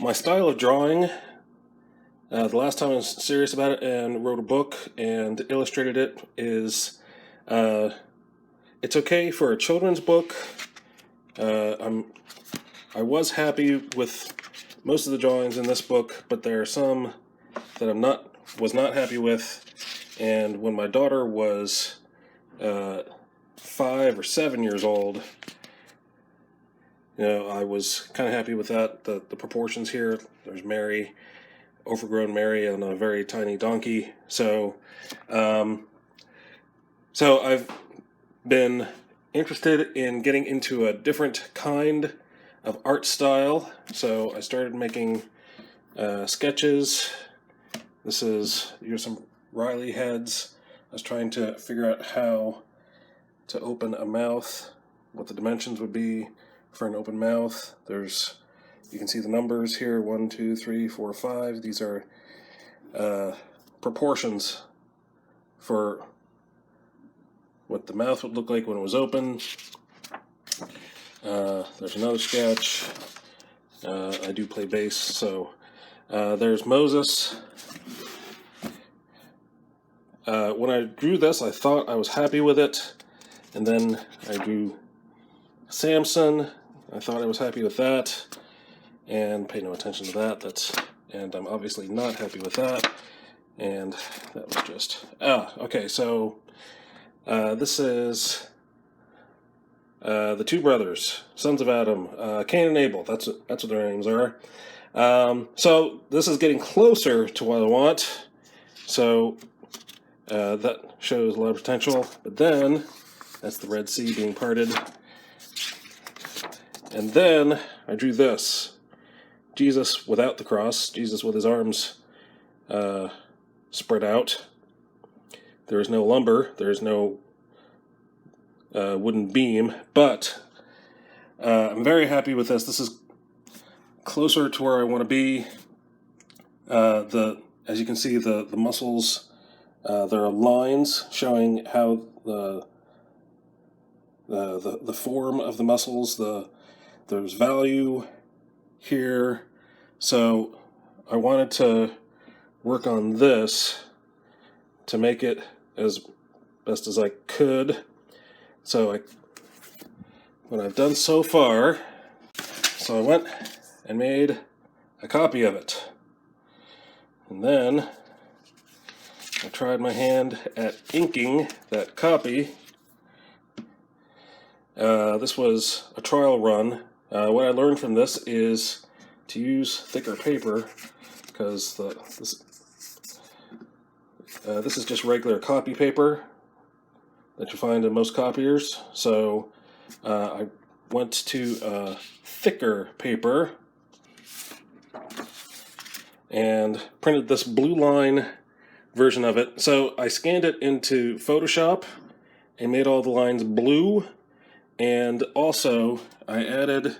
My style of drawing, the last time I was serious about it and wrote a book and illustrated it, is it's okay for a children's book. I was happy with most of the drawings in this book, but there are some that was not happy with. And when my daughter was 5 or 7 years old, I was kind of happy with that. The proportions here. There's Mary, overgrown Mary, on a very tiny donkey. So I've been interested in getting into a different kind of art style. So I started making sketches. Here's some Riley heads. I was trying to figure out how to open a mouth, what the dimensions would be for an open mouth. You can see the numbers here, 1, 2, 3, 4, 5. These are proportions for what the mouth would look like when it was open. There's another sketch. I do play bass, so there's Moses. When I drew this, I thought I was happy with it, and then I drew Samson. I thought I was happy with that, and pay no attention to that. And I'm obviously not happy with that, and that was just okay. So this is the two brothers, sons of Adam, Cain and Abel. That's what their names are. So this is getting closer to what I want. So that shows a lot of potential. But then that's the Red Sea being parted. And then I drew this. Jesus without the cross. Jesus with his arms spread out. There is no lumber. There is no wooden beam. But I'm very happy with this. This is closer to where I want to be. As you can see, the muscles, there are lines showing how the form of the muscles. There's value here. So I wanted to work on this to make it as best as I could. So what I've done so far, I went and made a copy of it. And then I tried my hand at inking that copy. This was a trial run. What I learned from this is to use thicker paper, because this is just regular copy paper that you find in most copiers. So I went to thicker paper and printed this blue line version of it. So I scanned it into Photoshop and made all the lines blue. And also, I added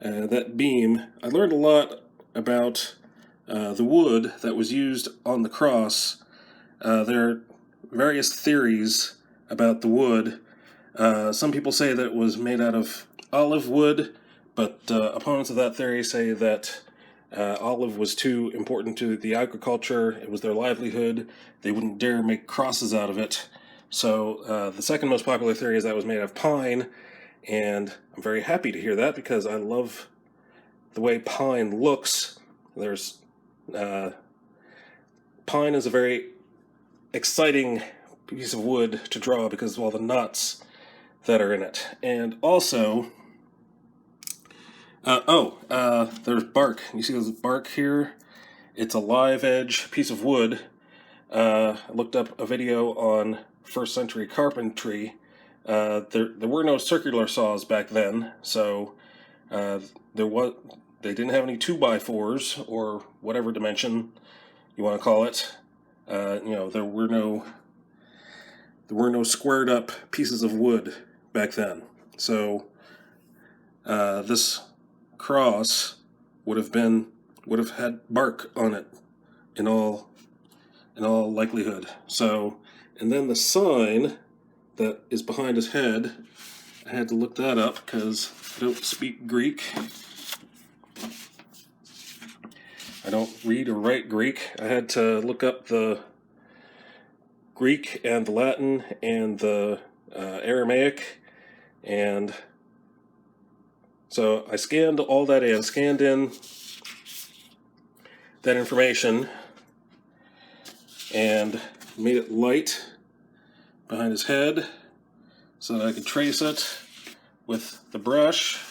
that beam. I learned a lot about the wood that was used on the cross. There are various theories about the wood. Some people say that it was made out of olive wood, but opponents of that theory say that olive was too important to the agriculture. It was their livelihood. They wouldn't dare make crosses out of it. So the second most popular theory is that it was made of pine, and I'm very happy to hear that because I love the way pine looks. Pine is a very exciting piece of wood to draw because of all the knots that are in it. And also, there's bark. You see this bark here? It's a live edge piece of wood. I looked up a video on first century carpentry. There were no circular saws back then, so they didn't have any 2x4s or whatever dimension you want to call it. There were no squared up pieces of wood back then. So this cross would have had bark on it in all likelihood. So, and then the sign that is behind his head, I had to look that up because I don't speak Greek. I don't read or write Greek. I had to look up the Greek and the Latin and the Aramaic, and so I scanned all that in, scanned in that information, and made it light behind his head so that I could trace it with the brush.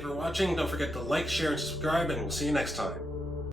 Thank you for watching. Don't forget to like, share, and subscribe, and we'll see you next time.